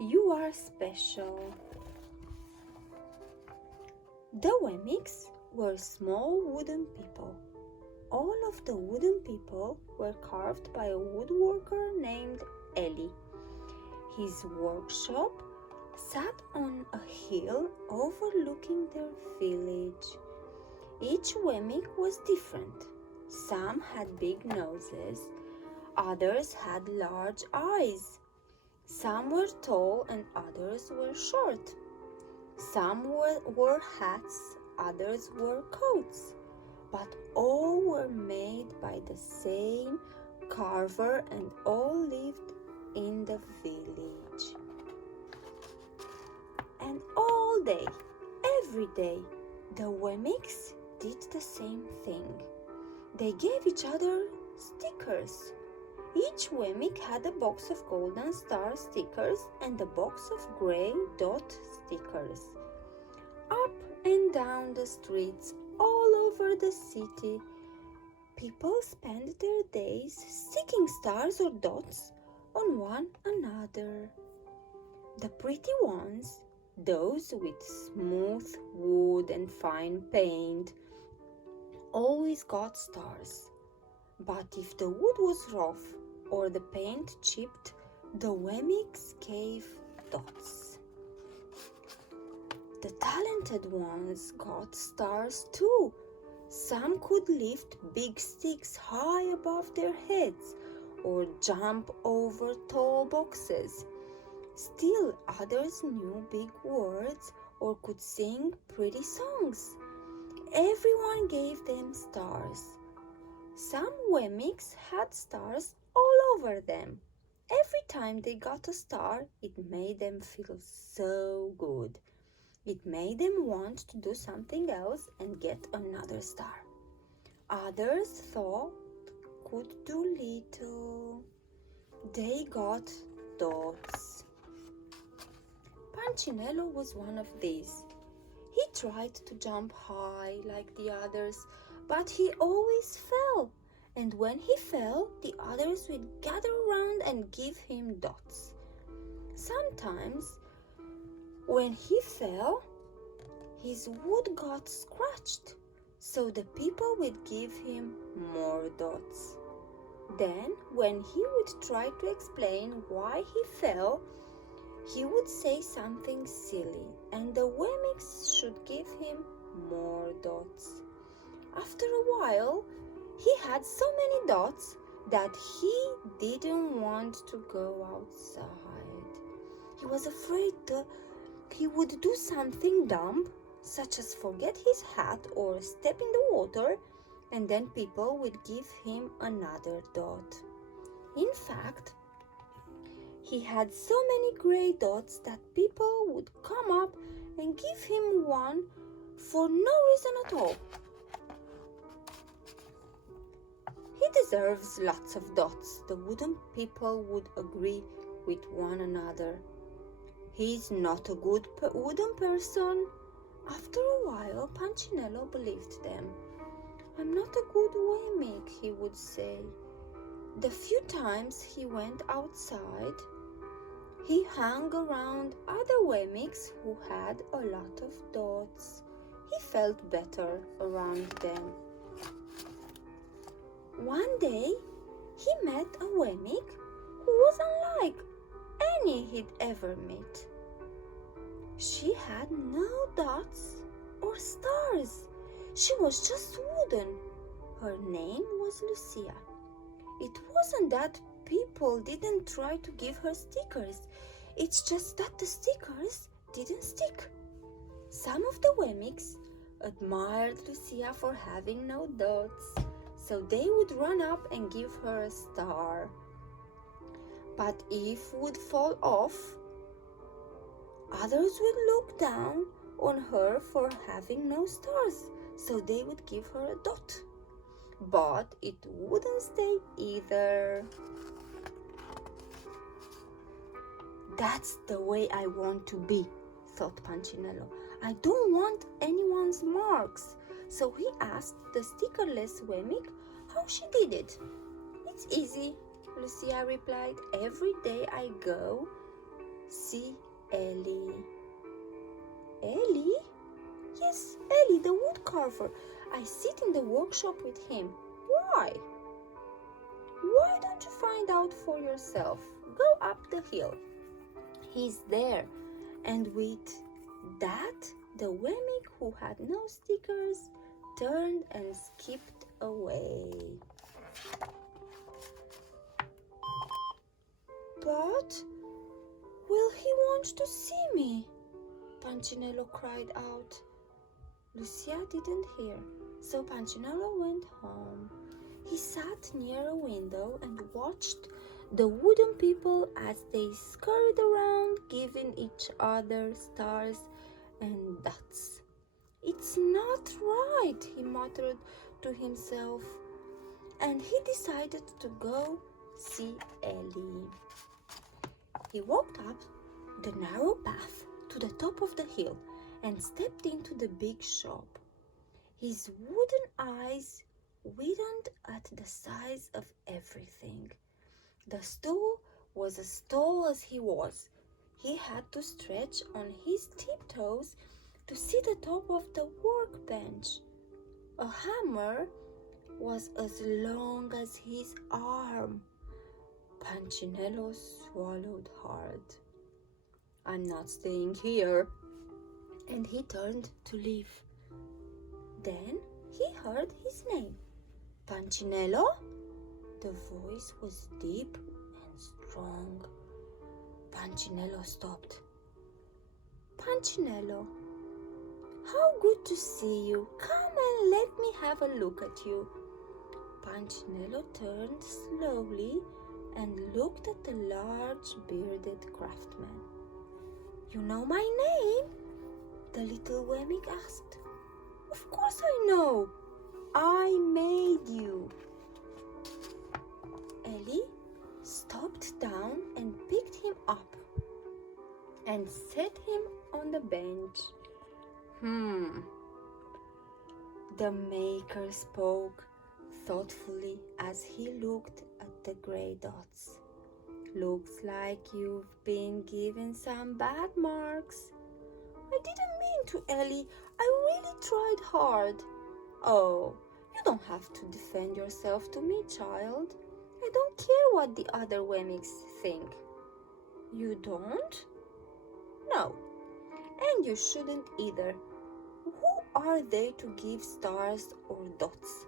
You are special. The Wemmicks were small wooden people. All of the wooden people were carved by a woodworker named Eli. His workshop sat on a hill overlooking their village. Each Wemmick was different. Some had big noses, others had large eyes. Some were tall and others were short. Some wore hats, others wore coats. But all were made by the same carver and all lived in the village. And all day, every day, the Wemmicks did the same thing. They gave each other stickers. Each Wemmick had a box of golden star stickers and a box of grey dot stickers. Up and down the streets, all over the city, people spent their days sticking stars or dots on one another. The pretty ones, those with smooth wood and fine paint, always got stars. But if the wood was rough or the paint chipped, the Wemmicks gave dots. The talented ones got stars too. Some could lift big sticks high above their heads or jump over tall boxes. Still others knew big words or could sing pretty songs. Everyone gave them stars. Some Wemmicks had stars all over them. Every time they got a star, it made them feel so good. It made them want to do something else and get another star. Others thought could do little. They got dots. Punchinello was one of these. He tried to jump high like the others, but he always fell. And when he fell, the others would gather around and give him dots. Sometimes, when he fell, his wood got scratched, so the people would give him more dots. Then, when he would try to explain why he fell, he would say something silly, and the Wemmicks should give him more dots. After a while, he had so many dots that he didn't want to go outside. He was afraid he would do something dumb, such as forget his hat or step in the water, and then people would give him another dot. In fact, he had so many gray dots that people would come up and give him one for no reason at all. He deserves lots of dots, the wooden people would agree with one another. He's not a good wooden person. After a while, Punchinello believed them. I'm not a good Wemmick, he would say. The few times he went outside, he hung around other Wemmicks who had a lot of dots. He felt better around them. One day, he met a Wemmick who was unlike any he'd ever met. She had no dots or stars. She was just wooden. Her name was Lucia. It wasn't that people didn't try to give her stickers. It's just that the stickers didn't stick. Some of the Wemmicks admired Lucia for having no dots, so they would run up and give her a star. But if would fall off, others would look down on her for having no stars, so they would give her a dot. But it wouldn't stay either. That's the way I want to be, thought Punchinello. I don't want anyone's marks. So he asked the stickerless Wemmick how she did it. It's easy, Lucia replied. Every day I go see Ellie. Ellie? Yes, Ellie, the wood carver. I sit in the workshop with him. Why? Why don't you find out for yourself? Go up the hill. He's there. And with that, the Wemmick who had no stickers turned and skipped away. But will he want to see me? Punchinello cried out. Lucia didn't hear, so Punchinello went home. He sat near a window and watched the wooden people as they scurried around, giving each other stars and dots. It's not right, he muttered to himself, and he decided to go see Ellie. He walked up the narrow path to the top of the hill and stepped into the big shop. His wooden eyes widened at the size of everything. The stool was as tall as he was. He had to stretch on his tiptoes to see the top of the workbench. A hammer was as long as his arm. Punchinello swallowed hard. I'm not staying here. And he turned to leave. Then he heard his name. Punchinello? The voice was deep and strong. Punchinello stopped. Punchinello, how good to see you. Come and let me have a look at you. Punchinello turned slowly and looked at the large bearded craftsman. You know my name? The little Wemmick asked. Of course I know. I made you. Ellie stopped down and picked him up and set him on the bench. The maker spoke thoughtfully as he looked at the gray dots. Looks like you've been given some bad marks. I didn't mean to, Ellie. I really tried hard. Oh, you don't have to defend yourself to me, child. I don't care what the other Wemmicks think. You don't? No. And you shouldn't either. Who are they to give stars or dots?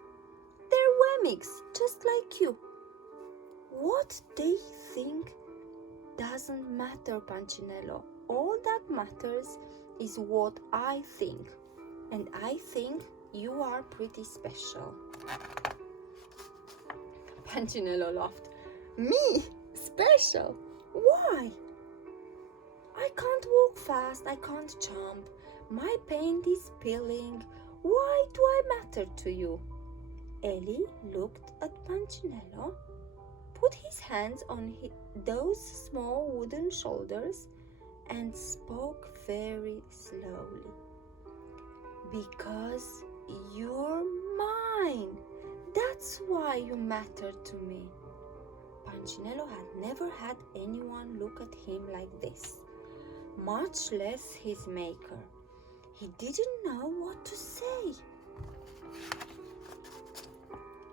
They're Wemmicks, just like you. What they think doesn't matter, Punchinello. All that matters is what I think. And I think you are pretty special. Punchinello laughed. Me? Special? Why? I can't walk fast, I can't jump. My paint is peeling. Why do I matter to you? Ellie looked at Punchinello, put his hands on those small wooden shoulders, and spoke very slowly. Because you're mine. That's why you matter to me. Punchinello had never had anyone look at him like this, much less his maker. He didn't know what to say.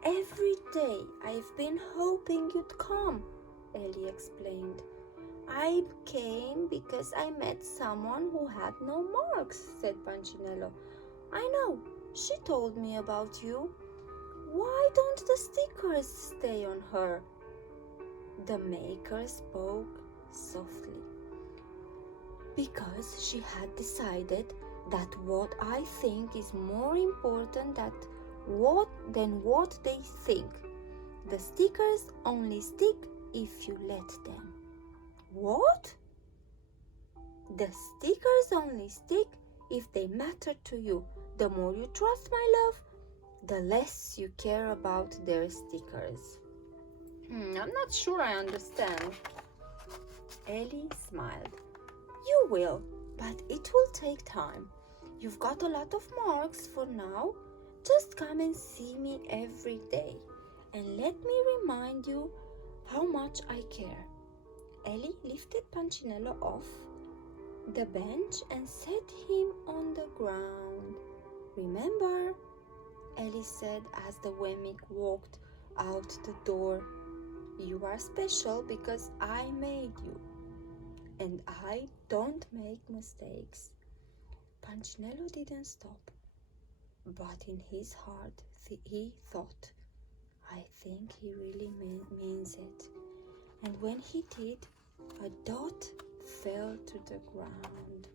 Every day I've been hoping you'd come, Ellie explained. I came because I met someone who had no marks, said Punchinello. I know, she told me about you. Why don't the stickers stay on her? The maker spoke softly. Because she had decided that what I think is more important than what they think. The stickers only stick if you let them. What? The stickers only stick if they matter to you. The more you trust, my love, the less you care about their stickers. I'm not sure I understand. Ellie smiled. You will, but it will take time. You've got a lot of marks for now. Just come and see me every day and let me remind you how much I care. Ellie lifted Punchinello off the bench and set him on the ground. "Remember," Ellie said as the Wemmick walked out the door, "you are special because I made you, and I don't make mistakes." Punchinello didn't stop, but in his heart he thought, "I think he really means it." And when he did, a dot fell to the ground.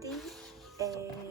The end.